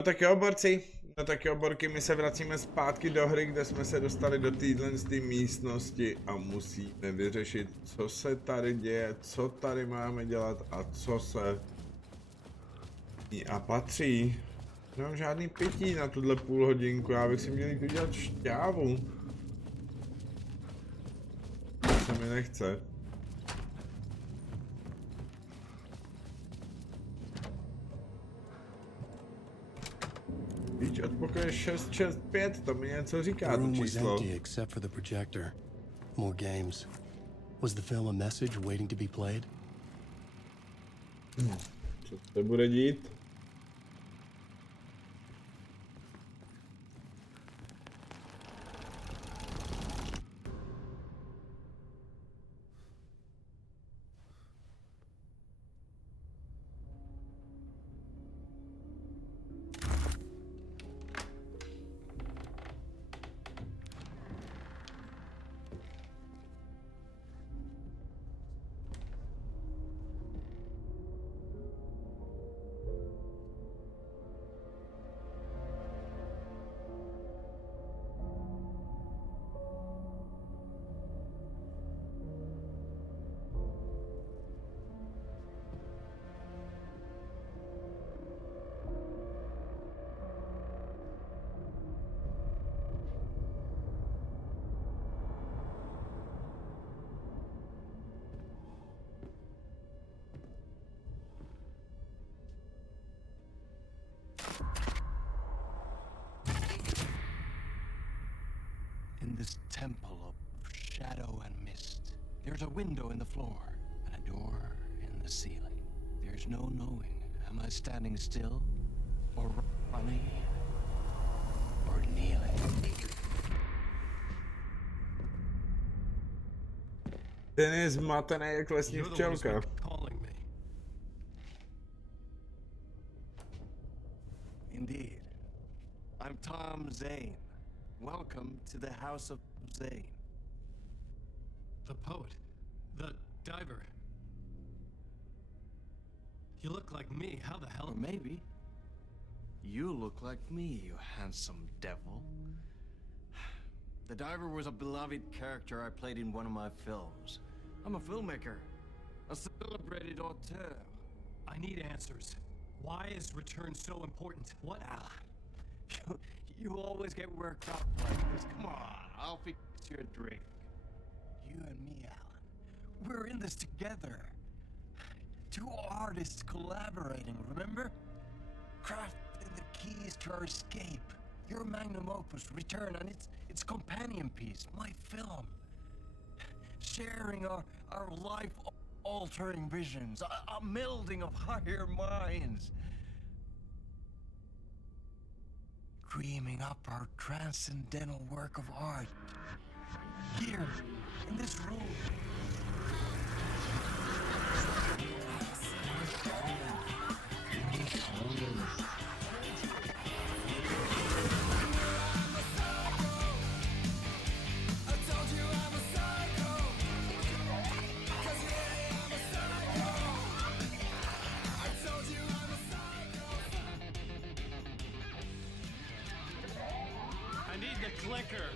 No tak jo, borci, no tak jo, borky, my se vracíme zpátky do hry, kde jsme se dostali do téhle místnosti a musíme vyřešit, co se tady děje, co tady máme dělat a co se a patří. Nemám žádný pití na tuhle půl hodinku, já bych si měl jít udělat šťávu. To se mi nechce. Víč od pokoje 665, to mi něco říká to číslo. Except for the projector. More games. Was the film a message waiting to be played? Co se bude dít? In this temple of shadow and mist, there's a window in the floor and a door in the ceiling. There's no knowing, am I standing still, or running, or kneeling? Ten je zmatený jak lesní včelka. Indeed. I'm Tom Zane. Welcome to the House of Zane. The poet. The diver. You look like me. How the hell? Or maybe you look like me, you handsome devil. The diver was a beloved character I played in one of my films. I'm a filmmaker, a celebrated auteur. I need answers. Why is return so important? What? You always get worked up like this. Come on, I'll fix you a drink. You and me, Alan. We're in this together. Two artists collaborating, remember? Crafting the keys to our escape. Your magnum opus, Return, and its companion piece, my film. Sharing our life-altering visions, a melding of higher minds. Dreaming up our transcendental work of art. Here, in this room. Clicker.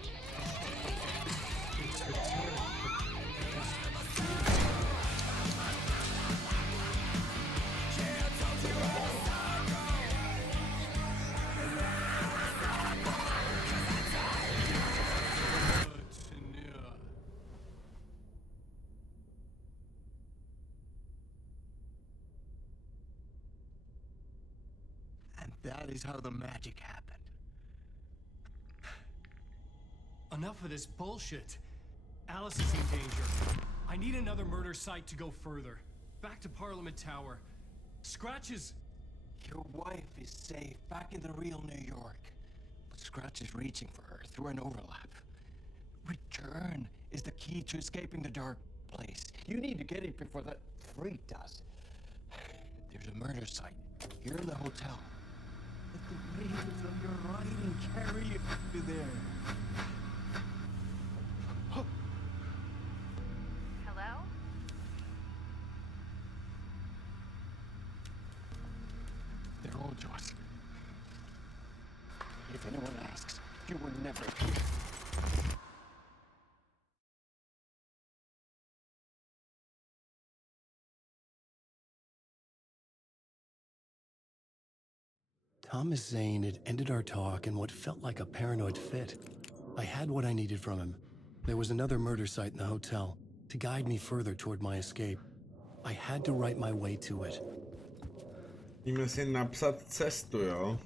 And that is how the magic happened. Enough of this bullshit. Alice is in danger. I need another murder site to go further. Back to Parliament Tower. Scratch is... Your wife is safe, back in the real New York. But Scratch is reaching for her through an overlap. Return is the key to escaping the dark place. You need to get it before that freak does. There's a murder site here in the hotel. Let the pages of your writing carry you there. Hello? They're all to us. If anyone asks, you were never here. Thomas Zane had ended our talk in what felt like a paranoid fit. I had what I needed from him. There was another murder site in the hotel to guide me further toward my escape. I had to write my way to it. Musíme si napsat cestu, jo?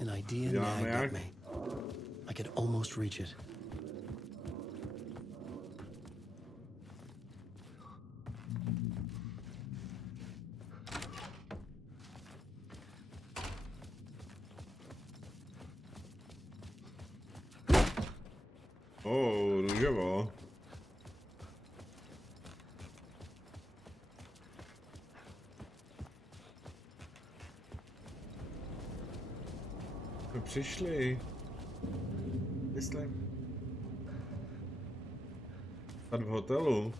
An idea Děláme nagged at jak? me. I could almost reach it. Růžovo. My přišli. Myslím. Tady v hotelu.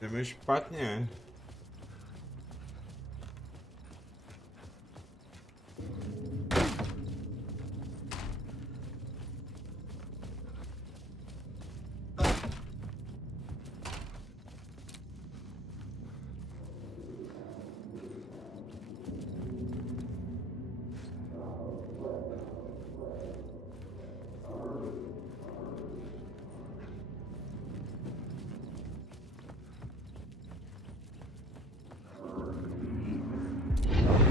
Jdeme špatně.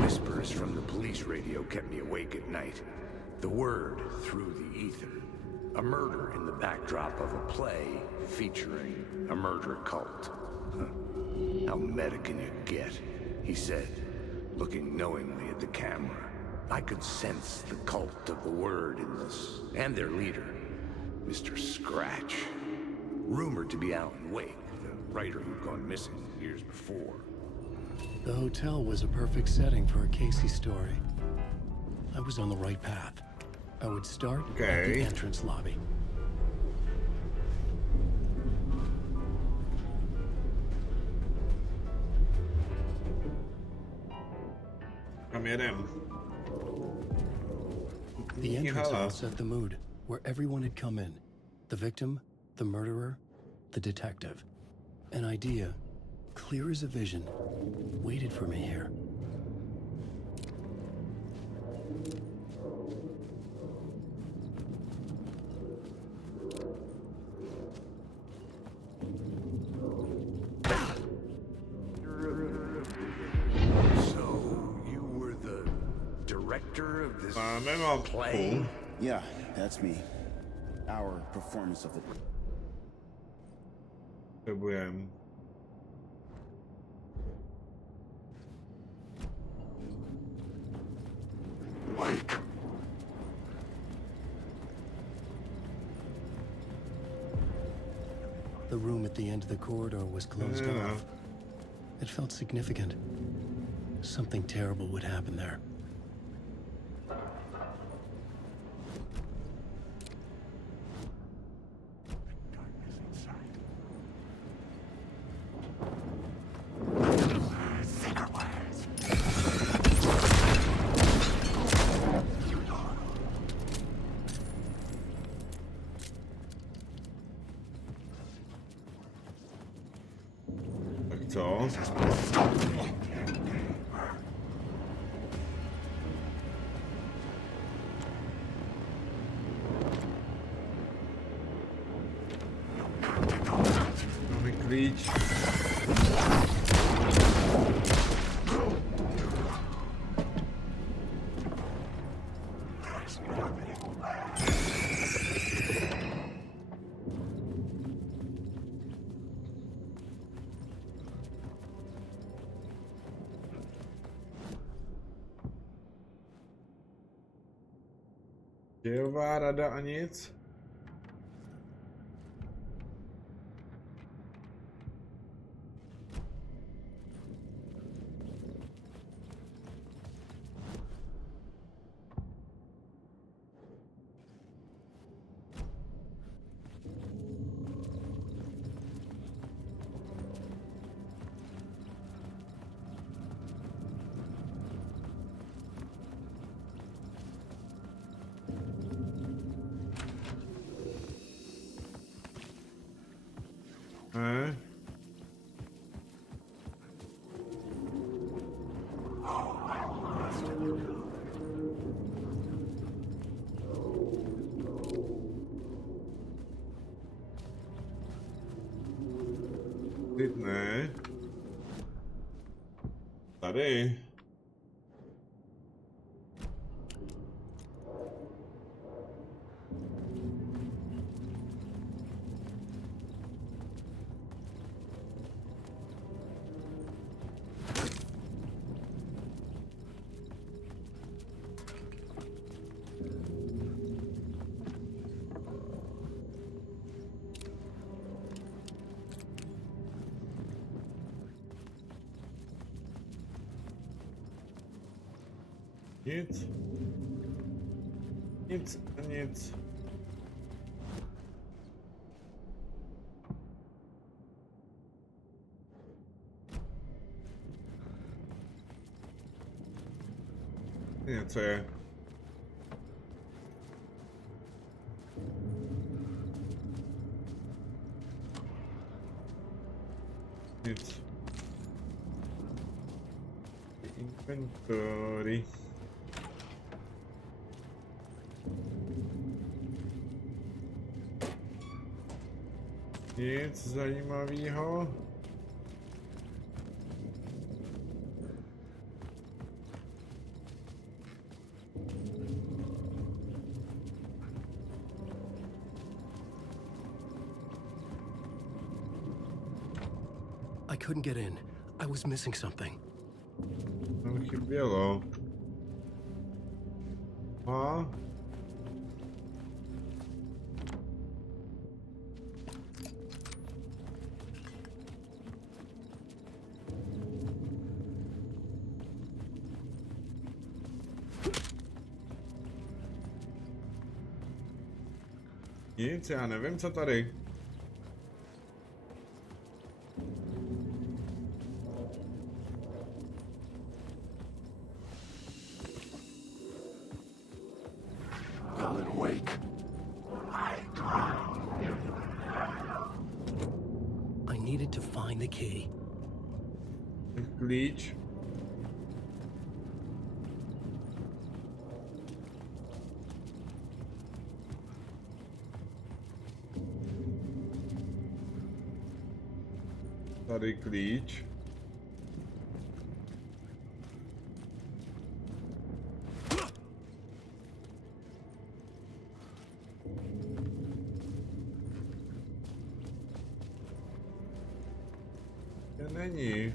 Whispers from the police radio kept me awake at night. The word through the ether. A murder in the backdrop of a play featuring a murder cult. Huh. How meta can you get? He said, looking knowingly at the camera. I could sense the cult of the word in this, and their leader, Mr. Scratch. Rumored to be Alan Wake, the writer who'd gone missing years before. The hotel was a perfect setting for a Casey story. I was on the right path. I would start at the Okay. entrance lobby. Kam jedem? The entrance Hello. hall set the mood, where everyone had come in. The victim, the murderer, the detective. An idea, clear as a vision, waited for me here. So, you were the director of this Máme mapku. play? Yeah, that's me. Our performance of the... Potřebujeme. The room at the end of the corridor was closed Yeah. off. It felt significant. Something terrible would happen there. Tak co? Máme klíč. Dějová rada a nic? koupit, ne. Tady. Nic. Nic a nic. Něco je. Nic. Inventory. Nic zajímavého. I couldn't get in. I was missing something. Tam chybělo. A? Nic, já nevím, co tady. Alan, wake. I needed to find the key. Klíč. Tady klíč. To není.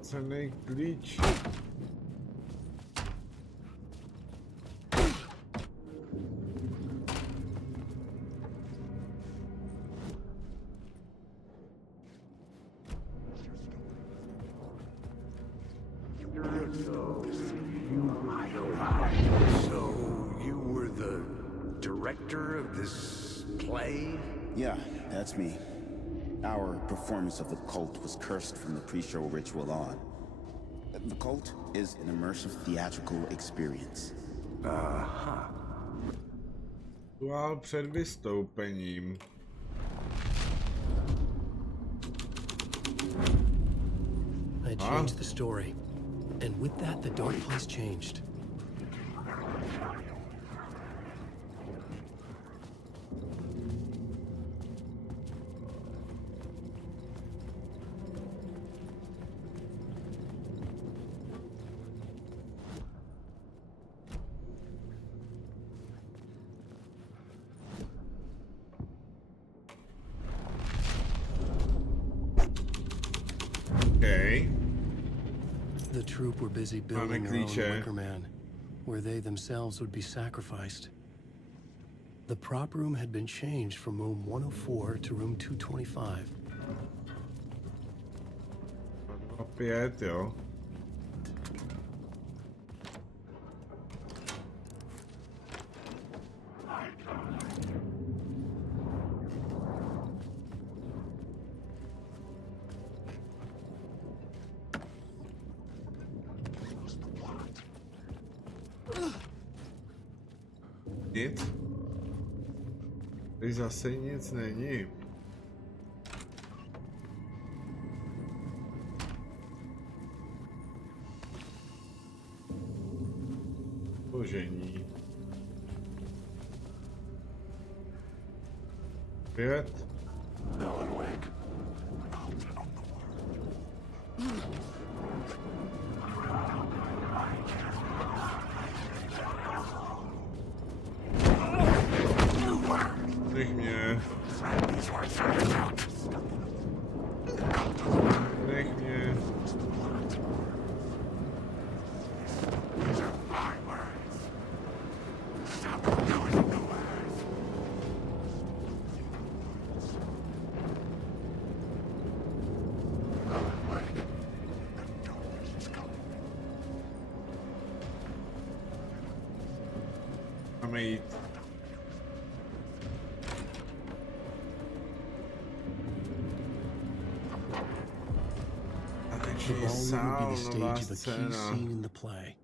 Cenný klíč. So, you were the director of this play? Yeah, that's me. Our performance of the cult was cursed from the pre-show ritual on. The cult is an immersive theatrical experience. Aha. Rituál před vystoupením. I changed the story. And with that, the dark place changed. Okay. The troop were busy building their own klíče. Wicker Man, where they themselves would be sacrificed. The prop room had been changed from room 104 to room 225. Opět, jo. Nic? Tady zase nic není. Složení. 5. Nech mě. Nech mě. Máme jít. The ballroom would be Sál, the nová stage of a key scéna. scene in the play.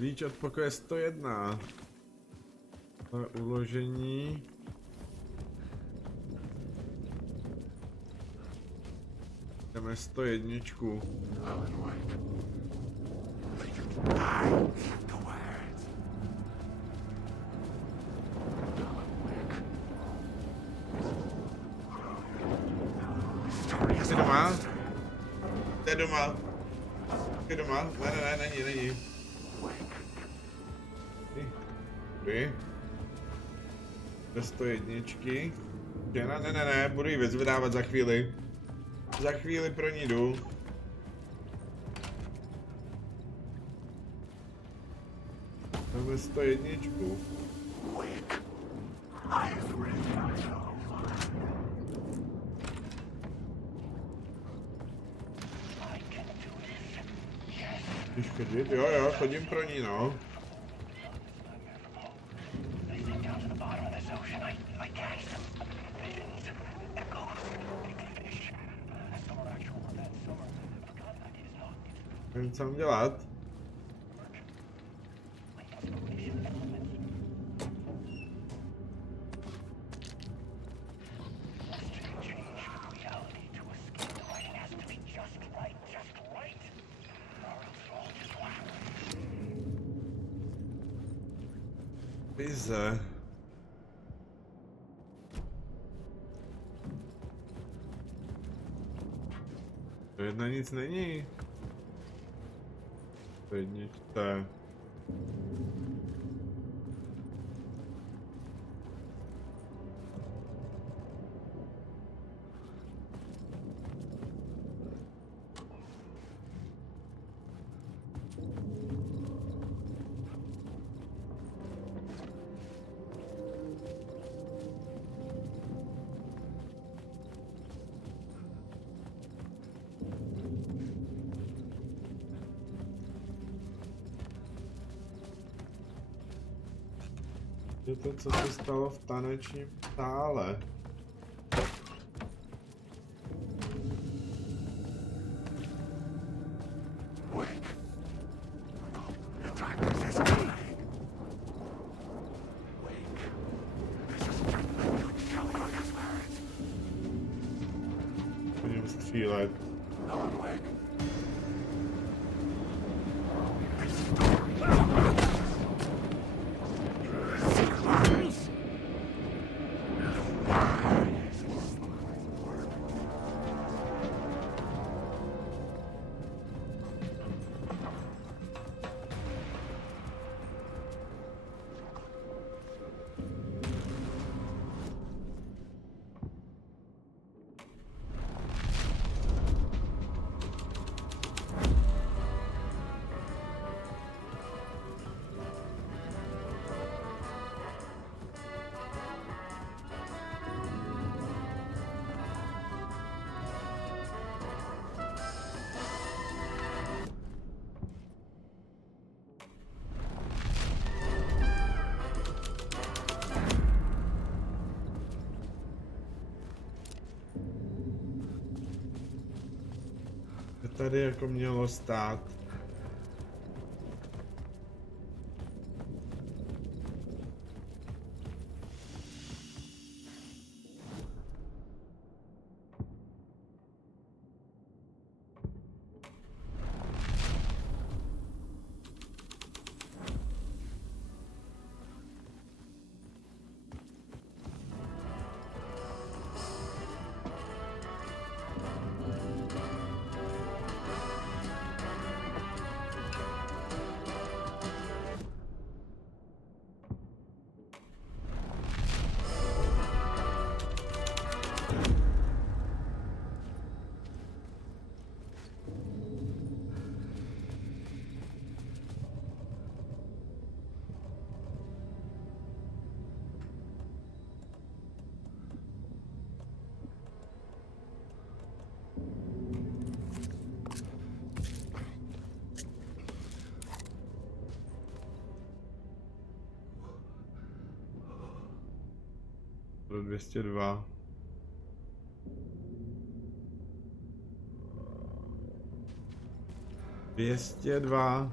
Klíč od pokoje 101. To je uložení. Jdeme 101. Jsi doma? Jsi doma? Jsi doma? Ne, není. Kuby. Do 101. Žena, ne, budu ji vyzvedávat za chvíli. Za chvíli pro ní jdu. Máme 101. Chceš chodit? Jo, chodím pro ní, no. Nevím, co mám dělat. Vize. To jedna nic není. To jedničce. Je to, co se stalo v tanečním sále. Po něm střílet. tady jako mělo stát? Do 202. Dvěstě dva.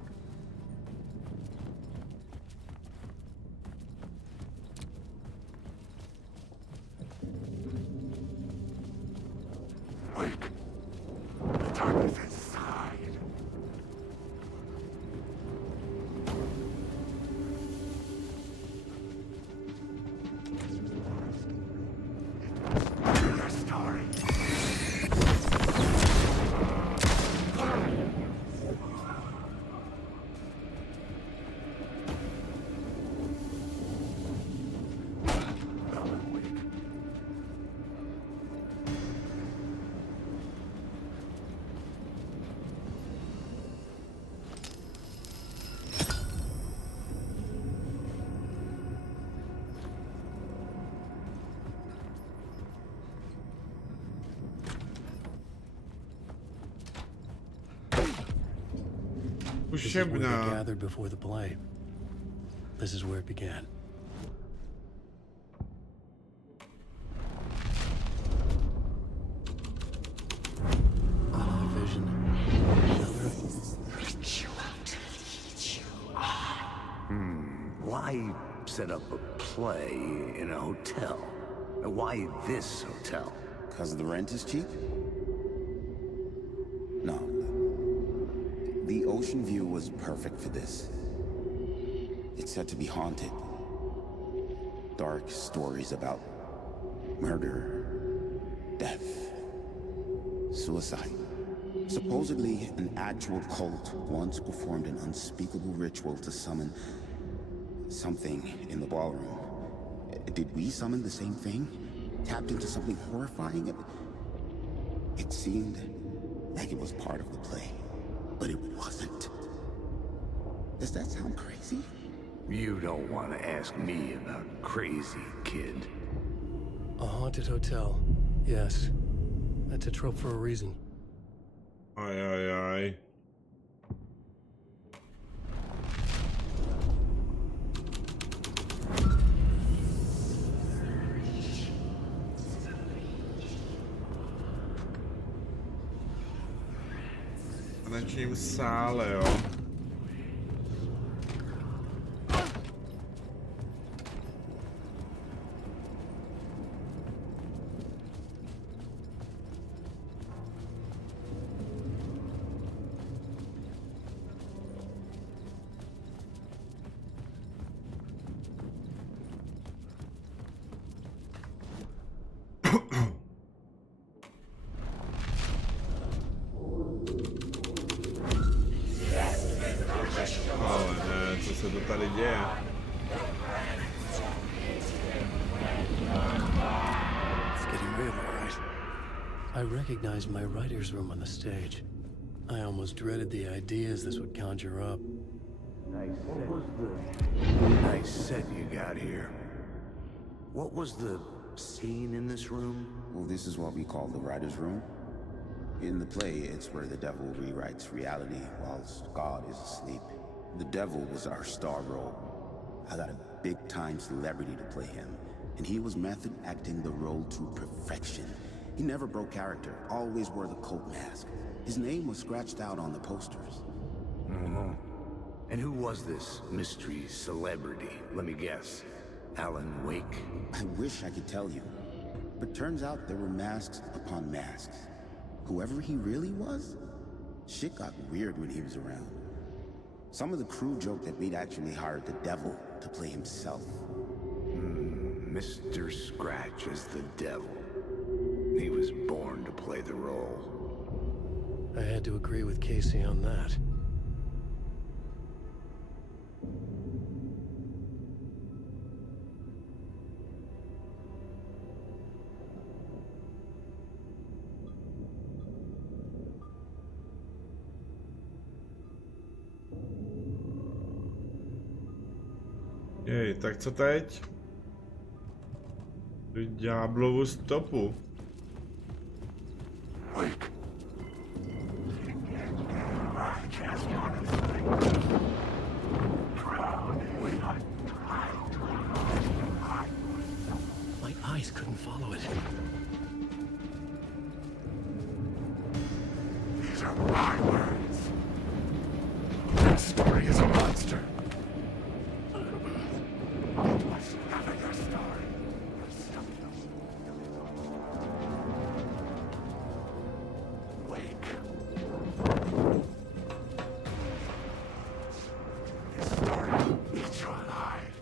Wake. The darkness inside. Your story. This is where they Ušebná. gathered before the play. This is where it began. Another vision. Another. Why set up a play in a hotel? Why this hotel? Because the rent is cheap? No. The ocean view was perfect for this. It's said to be haunted. Dark stories about murder, death, suicide. Supposedly, an actual cult once performed an unspeakable ritual to summon something in the ballroom. Did we summon the same thing? Tapped into something horrifying? It seemed like it was part of the play, but it wasn't. Does that sound crazy? You don't want to ask me about crazy, kid. A haunted hotel. Yes. That's a trope for a reason. Aj, aj, aj. V tanečním sále, jo. Ale ne, co se to tady děje? It's getting real, all right. I recognized my writer's room on the stage. I almost dreaded the ideas this would conjure up. Nice set you got here. What was the scene in this room? Well, this is what we call the writer's room. In the play, it's where the devil rewrites reality whilst God is asleep. The devil was our star role. I got a big-time celebrity to play him, and he was method acting the role to perfection. He never broke character, always wore the cult mask. His name was scratched out on the posters. And who was this mystery celebrity? Let me guess. Alan Wake? I wish I could tell you, but turns out there were masks upon masks. Whoever he really was, shit got weird when he was around. Some of the crew joked that we'd actually hired the devil to play himself. Mr. Scratch is the devil. He was born to play the role. I had to agree with Casey on that. Jej, tak co teď? Tu ďáblovu stopu. My eyes couldn't follow it. These are my words. That story is a monster. What's none of your story? Wake. This story eats you alive.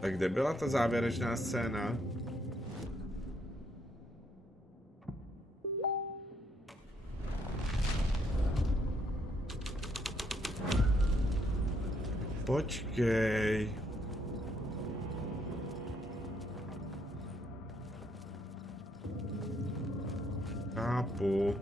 Tak kde byla ta závěrečná scéna? Počkej. Chápu.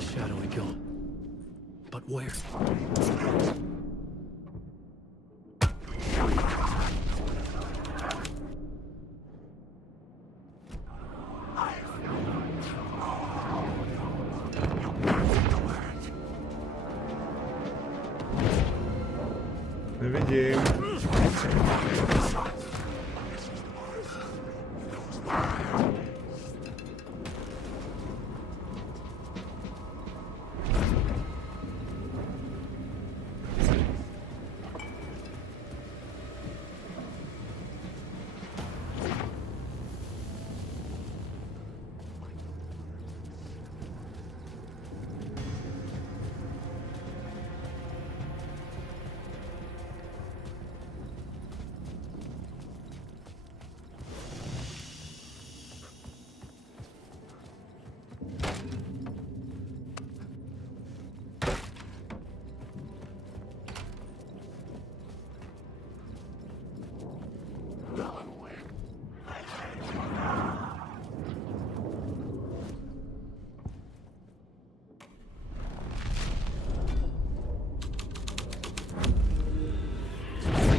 Shadowy gone. But where? Nevidím.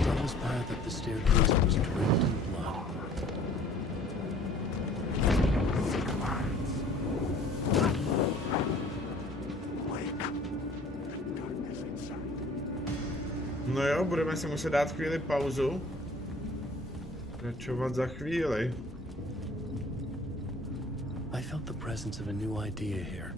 Tunnel's path up the staircase was drilled in blood. No jo, budeme si muset dát chvíli pauzu. Pokračovat za chvíli. I felt the presence of a new idea here.